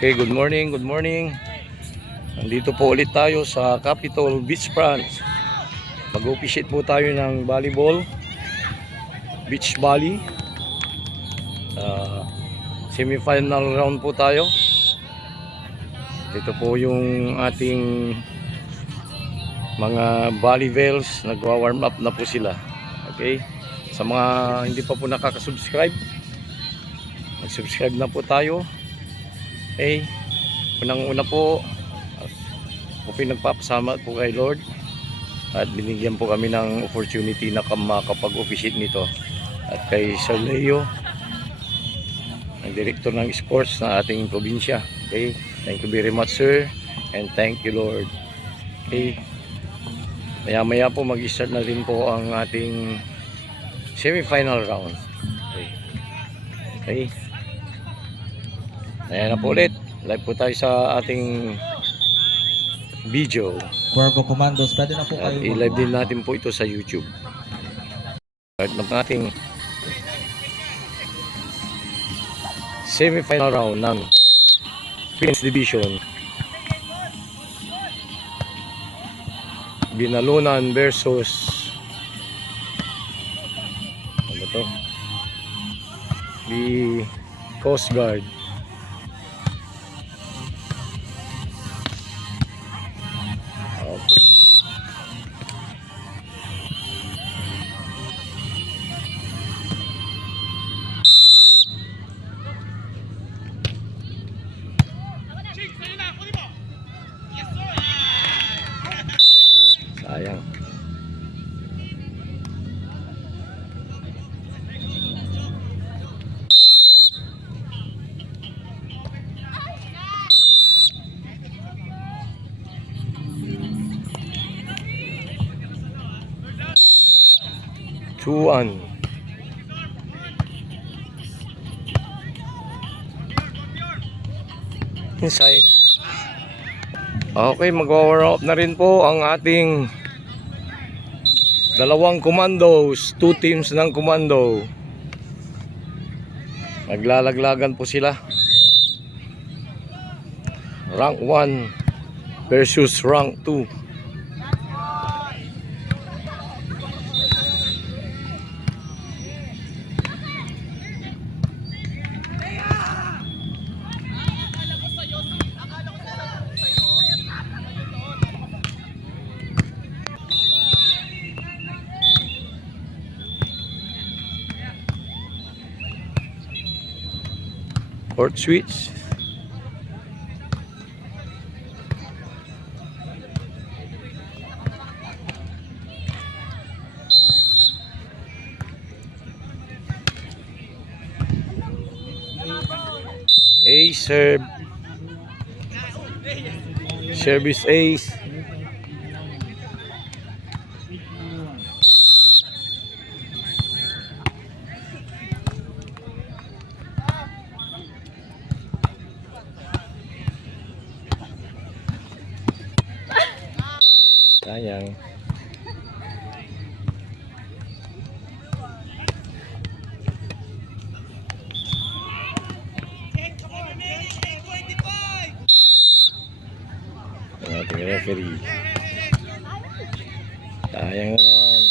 Okay, good morning, good morning. Nandito po ulit tayo sa Capitol Beach Front. Mag-officiate po tayo ng volleyball, beach volley. Semi-final round po tayo. Ito po yung ating mga volleyballs. Nagwa-warm up na po sila. Okay? Sa mga hindi pa po nakaka-subscribe, mag-subscribe na po tayo. Okay? Unang-una po, po pinagpapasama po kay Lord at binigyan po kami ng opportunity na makapag-officiate nito, at kay Sir Leo, ang director ng sports na ating probinsya. Okay, thank you very much, sir, and thank you, Lord. Okay, maya po mag-start na rin po ang ating semi-final round. Okay, ayan na po ulit, live po tayo sa ating video. Cuervo Commandos, pwede na po At kayo. i-live din natin po ito sa YouTube. Start na natin semi-final round ng Queens Division. Binalunan versus ano to? The Coast Guard. Sayang. Tuan. Inside. Okay, mag-warm up na rin po ang ating dalawang commandos, 2 teams ng commando. Naglalaglagan po sila. Rank 1 versus rank 2. Court switch. Ace serve. Service ace. Sayang. Ang ating referee. Sayang na naman.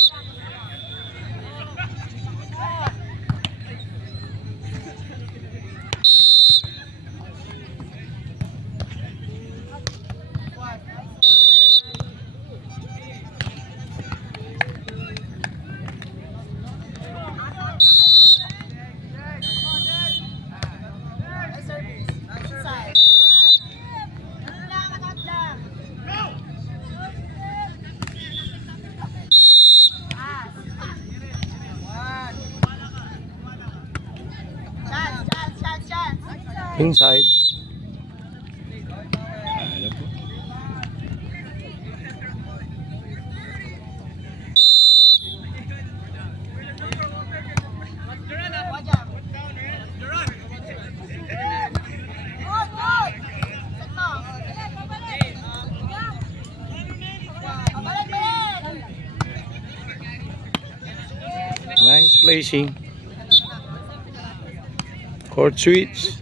Inside. Nice placing. Court switch.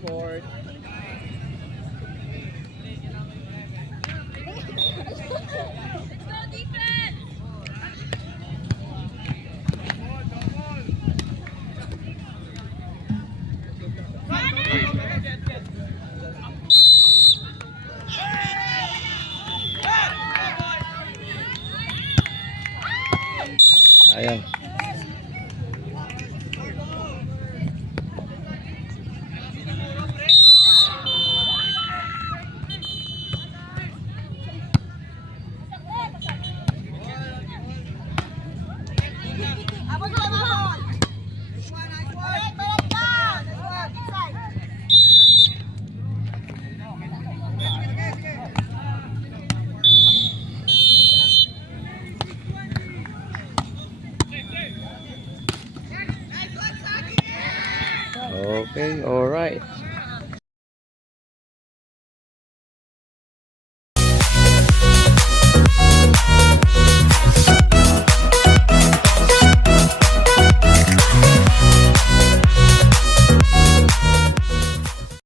Okay, alright.